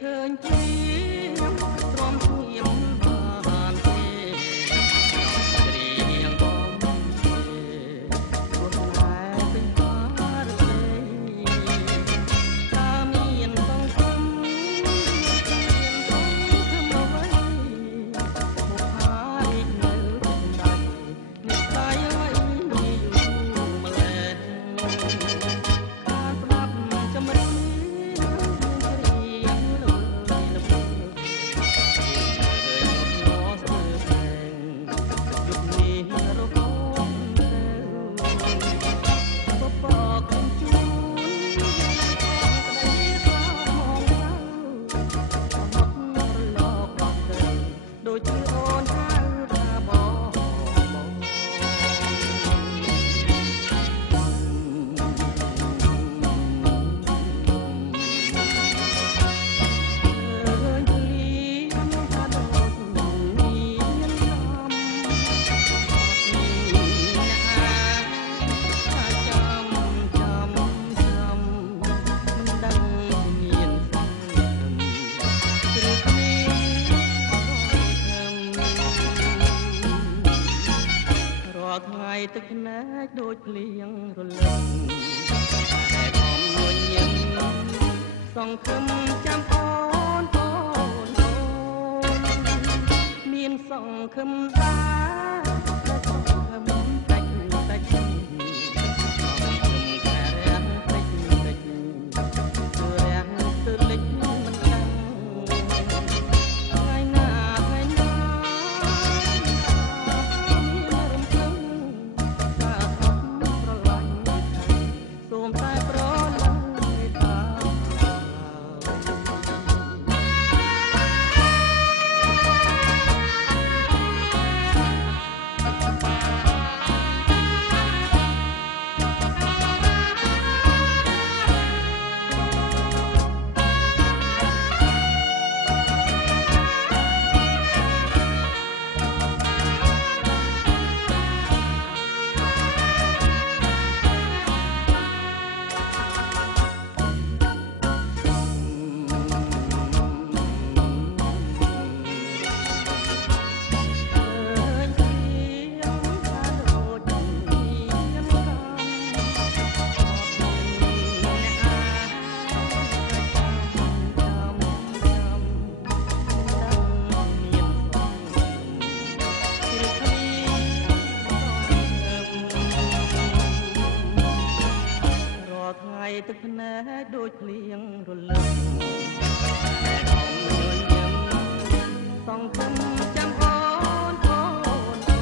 ឃើញព្រៀងទ្រាំស្ងៀមបានទេច្រៀងបងទេខ្លួនឯងពេញបារទេថាមានសង្ឃឹមមានសង្ឃឹមអ្វីមកហើយនៅដៃនេះដៃអ្វីយូរម្ល៉េះការស្ដាប់ចម្រៀងដូចជាអូនហៅថាបងថ្ងៃទឹកភ្នែកដូចភ្លៀងរលឹមតែបំញញឹមសង្ឃឹមចាំអូនអូនអូនមានសង្ឃឹមដែរតែសង្ឃឹមតិចតិចសង្ឃឹមតែរាំងតិចតិចគឺរាំងទៅលិចមិនដឹងថ្ងៃណាថ្ងៃណាសូមតែប្រឡងមេត្តា ថ្ងៃទឹកភ្នែកដូចភ្លៀងរលឹមតែបងញញឹមសង្ឃឹមចាំអូនអូនអូ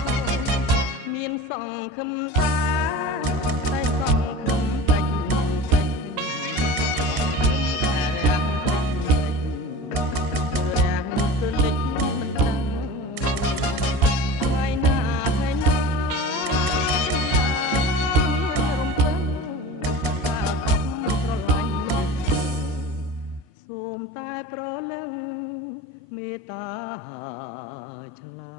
នមានសង្ឃឹមដែរតែសង្ឃឹមតិចតិចតែរាំងតិចតិចគឺរាំងទៅលិចមិនដឹងថ្ងៃណាថ្ងៃណាសូមតែប្រលឹងមេត្តាឆ្លា